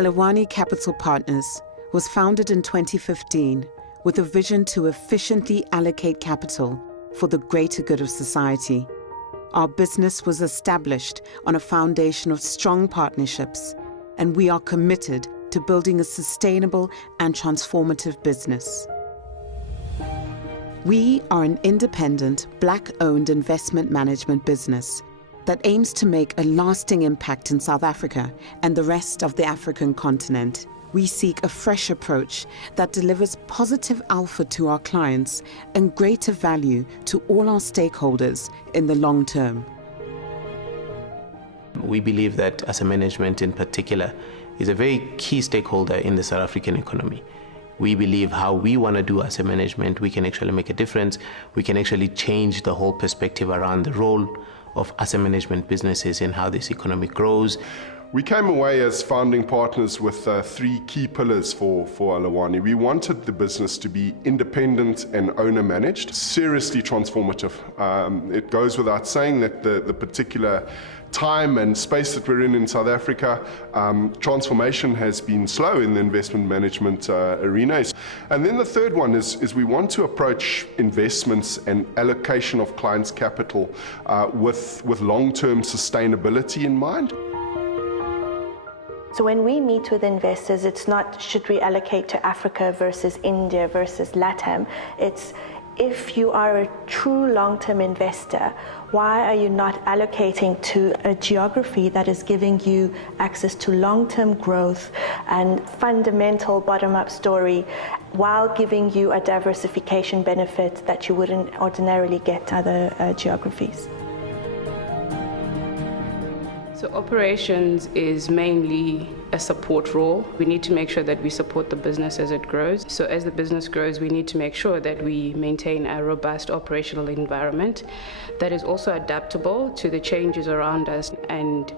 ALUWANI Capital Partners was founded in 2015 with a vision to efficiently allocate capital for the greater good of society. Our business was established on a foundation of strong partnerships, and we are committed to building a sustainable and transformative business. We are an independent, Black-owned investment management business that aims to make a lasting impact in South Africa and the rest of the African continent. We seek a fresh approach that delivers positive alpha to our clients and greater value to all our stakeholders in the long term. We believe that asset management in particular is a very key stakeholder in the South African economy. We believe how we want to do asset management, we can actually make a difference. We can actually change the whole perspective around the role of asset management businesses and how this economy grows. We came away as founding partners with three key pillars for ALUWANI. We wanted the business to be independent and owner-managed, seriously transformative. It goes without saying that the particular time and space that we're in South Africa, transformation has been slow in the investment management arena. And then the third one is we want to approach investments and allocation of clients' capital with long-term sustainability in mind. So when we meet with investors, it's not should we allocate to Africa versus India versus LATAM. It's if you are a true long-term investor, why are you not allocating to a geography that is giving you access to long-term growth and fundamental bottom-up story while giving you a diversification benefit that you wouldn't ordinarily get other geographies? So operations is mainly a support role. We need to make sure that we support the business as it grows. So as the business grows, we need to make sure that we maintain a robust operational environment that is also adaptable to the changes around us and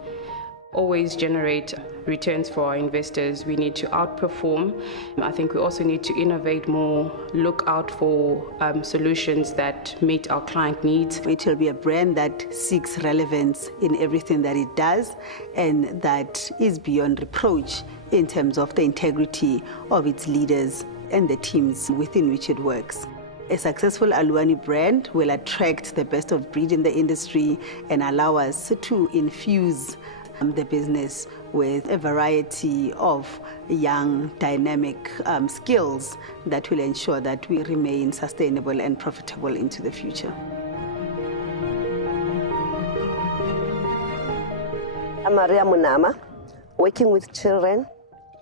always generate returns for our investors. We need to outperform. I think we also need to innovate more, look out for solutions that meet our client needs. It will be a brand that seeks relevance in everything that it does and that is beyond reproach in terms of the integrity of its leaders and the teams within which it works. A successful ALUWANI brand will attract the best of breed in the industry and allow us to infuse the business with a variety of young, dynamic skills that will ensure that we remain sustainable and profitable into the future. I'm Maria Munama, working with children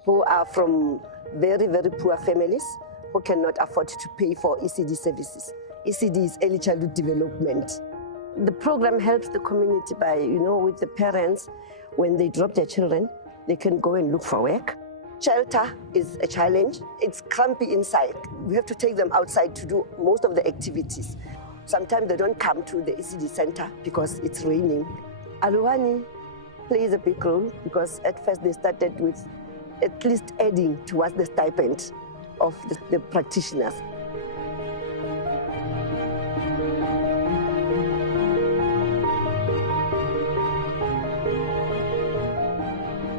who are from very, very poor families who cannot afford to pay for ECD services. ECD is early childhood development. The program helps the community by, with the parents, when they drop their children, they can go and look for work. Shelter is a challenge. It's crampy inside. We have to take them outside to do most of the activities. Sometimes they don't come to the ECD center because it's raining. ALUWANI plays a big role because at first they started with at least adding towards the stipend of the practitioners.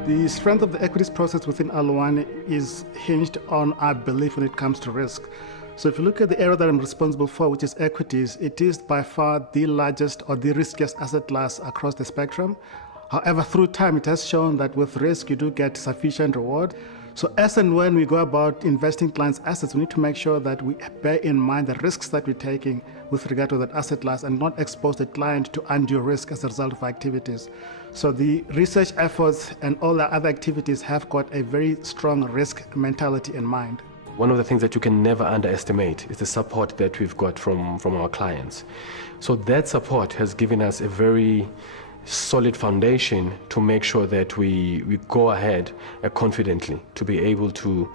The strength of the equities process within ALUWANI is hinged on our belief when it comes to risk. So if you look at the area that I'm responsible for, which is equities, it is by far the largest or the riskiest asset class across the spectrum. However, through time, it has shown that with risk, you do get sufficient reward. So as and when we go about investing clients' assets, we need to make sure that we bear in mind the risks that we're taking with regard to that asset class and not expose the client to undue risk as a result of our activities. So the research efforts and all the other activities have got a very strong risk mentality in mind. One of the things that you can never underestimate is the support that we've got from our clients. So that support has given us a very solid foundation to make sure that we go ahead confidently to be able to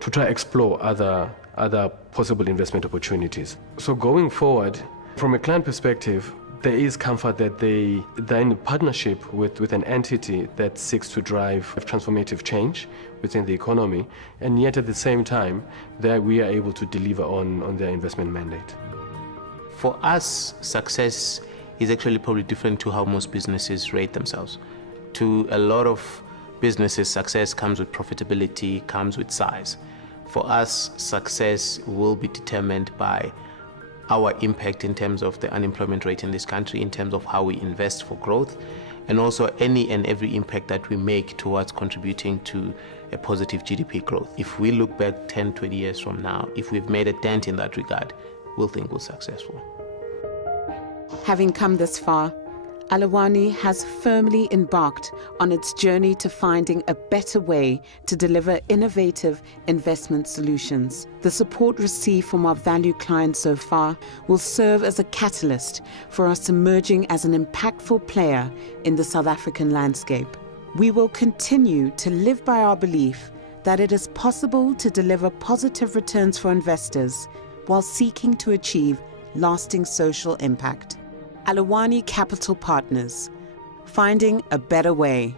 try explore other possible investment opportunities. So going forward, from a client perspective, there is comfort that they're in partnership with an entity that seeks to drive transformative change within the economy, and yet at the same time that we are able to deliver on their investment mandate. For us, success is actually probably different to how most businesses rate themselves. To a lot of businesses, success comes with profitability, comes with size. For us, success will be determined by our impact in terms of the unemployment rate in this country, in terms of how we invest for growth, and also any and every impact that we make towards contributing to a positive GDP growth. If we look back 10, 20 years from now, if we've made a dent in that regard, we'll think we're successful. Having come this far, ALUWANI has firmly embarked on its journey to finding a better way to deliver innovative investment solutions. The support received from our valued clients so far will serve as a catalyst for us emerging as an impactful player in the South African landscape. We will continue to live by our belief that it is possible to deliver positive returns for investors while seeking to achieve lasting social impact. ALUWANI Capital Partners, finding a better way.